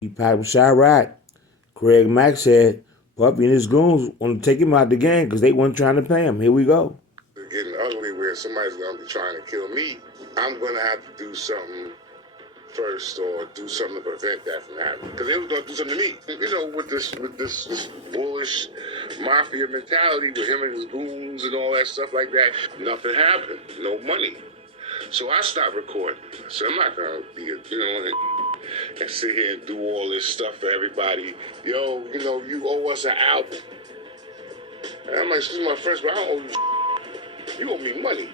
He packed with Chirac. Craig Mack said Puffy and his goons want to take him out the game because they weren't trying to pay him. Here we go. It's getting ugly where somebody's going to be trying to kill me. I'm going to have to do something first or do something to prevent that from happening. Because they was going to do something to me. You know, with this bullish mafia mentality with him and his goons and all that stuff like that, nothing happened. No money. So I stopped recording. So I'm not going to be, and sit here and do all this stuff for everybody. Yo, you owe us an album. And I'm like, excuse my French, but I don't owe you. You owe me money.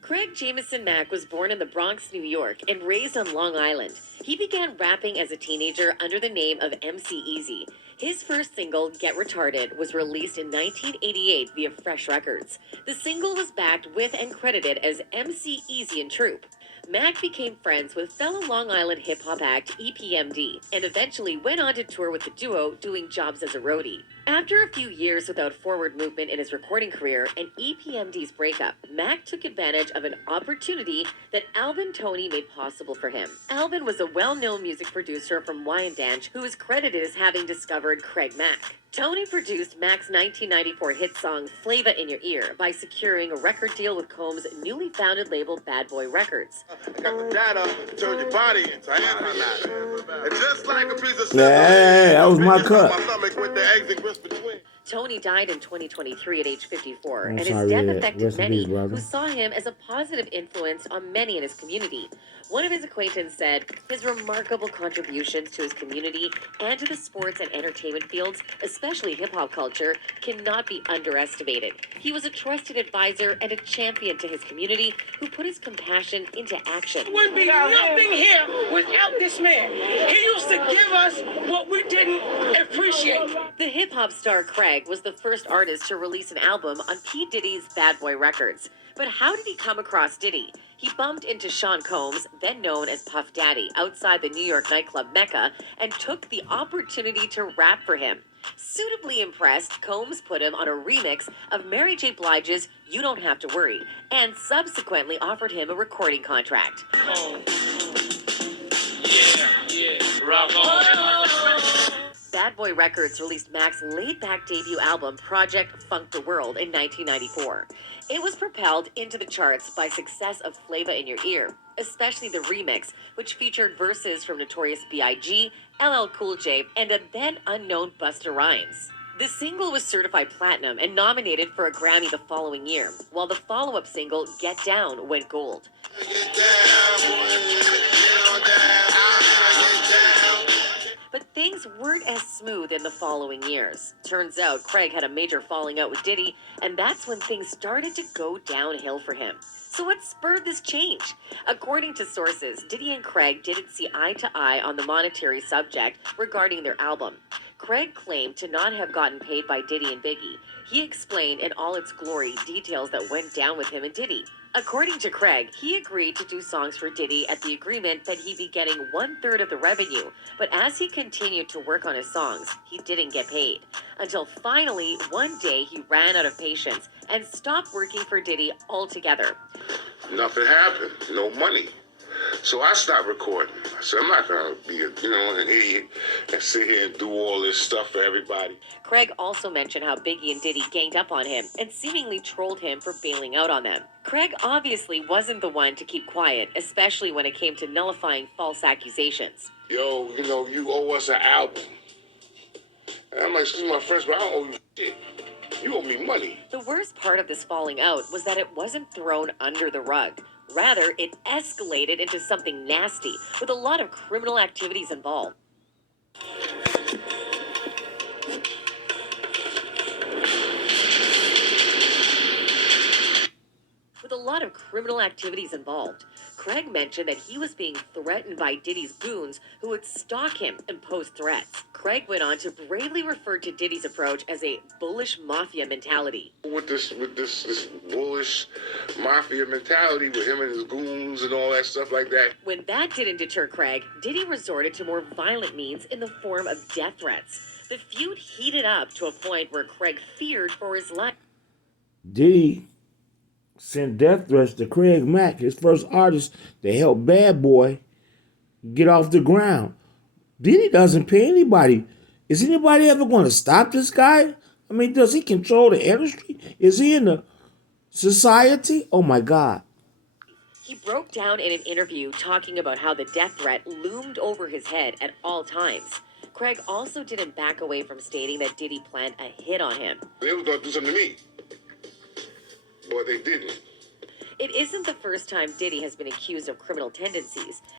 Craig Jamison Mack was born in the Bronx, New York, and raised on Long Island. He began rapping as a teenager under the name of MC Easy. His first single, Get Retarded, was released in 1988 via Fresh Records. The single was backed with and credited as MC Easy and Troop. Mack became friends with fellow Long Island hip-hop act EPMD and eventually went on to tour with the duo, doing jobs as a roadie. After a few years without forward movement in his recording career and EPMD's breakup, Mack took advantage of an opportunity that Alvin Toney made possible for him. Alvin was a well-known music producer from Wyandanch who is credited as having discovered Craig Mack. Toney produced Mack's 1994 hit song Flava in Your Ear by securing a record deal with Combs' newly founded label Bad Boy Records. I got the data to turn your body into anime. And just like a piece of Yeah, that was my cut. my stomach with the eggs and grits between. Toney died in 2023 at age 54, I'm and his sorry, death yeah. affected Rest in many peace, brother. who saw him as a positive influence on many in his community. One of his acquaintances said, his remarkable contributions to his community and to the sports and entertainment fields, especially hip-hop culture, cannot be underestimated. He was a trusted advisor and a champion to his community who put his compassion into action. There would be nothing here without this man. He used to give us what we didn't appreciate. The hip-hop star Craig was the first artist to release an album on P. Diddy's Bad Boy Records. But how did he come across Diddy? He bumped into Sean Combs, then known as Puff Daddy, outside the New York nightclub Mecca, and took the opportunity to rap for him. Suitably impressed, Combs put him on a remix of Mary J. Blige's You Don't Have to Worry, and subsequently offered him a recording contract. Rock on. Bad Boy Records released Mack's laid-back debut album, Project Funk the World, in 1994. It was propelled into the charts by success of Flava in Your Ear, especially the remix, which featured verses from Notorious B.I.G., LL Cool J, and a then-unknown Busta Rhymes. The single was certified platinum and nominated for a Grammy the following year, while the follow-up single, Get Down, went gold. But things weren't as smooth in the following years. Turns out Craig had a major falling out with Diddy, and that's when things started to go downhill for him. So what spurred this change? According to sources, Diddy and Craig didn't see eye to eye on the monetary subject regarding their album. Craig claimed to not have gotten paid by Diddy and Biggie. He explained in all its glory details that went down with him and Diddy. According to Craig, he agreed to do songs for Diddy at the agreement that he'd be getting 1/3 of the revenue, but as he continued to work on his songs, he didn't get paid. Until finally, one day he ran out of patience and stopped working for Diddy altogether. Nothing happened. No money. So I stopped recording. I said, I'm not going to be an idiot and sit here and do all this stuff for everybody. Craig also mentioned how Biggie and Diddy ganged up on him and seemingly trolled him for bailing out on them. Craig obviously wasn't the one to keep quiet, especially when it came to nullifying false accusations. Yo, you owe us an album. And I'm like, excuse my French, but I don't owe you shit. You owe me money. The worst part of this falling out was that it wasn't thrown under the rug. Rather, it escalated into something nasty, with a lot of criminal activities involved. Craig mentioned that he was being threatened by Diddy's goons who would stalk him and pose threats. Craig went on to bravely refer to Diddy's approach as a bullish mafia mentality. With this bullish mafia mentality with him and his goons and all that stuff like that. When that didn't deter Craig, Diddy resorted to more violent means in the form of death threats. The feud heated up to a point where Craig feared for his life. Diddy sent death threats to Craig Mack, his first artist, to help Bad Boy get off the ground. Diddy doesn't pay anybody. Is anybody ever going to stop this guy? I mean, does he control the industry? Is he in the society? Oh my God. He broke down in an interview talking about how the death threat loomed over his head at all times. Craig also didn't back away from stating that Diddy planned a hit on him. They was gonna do something to me, but they didn't. It isn't the first time Diddy has been accused of criminal tendencies.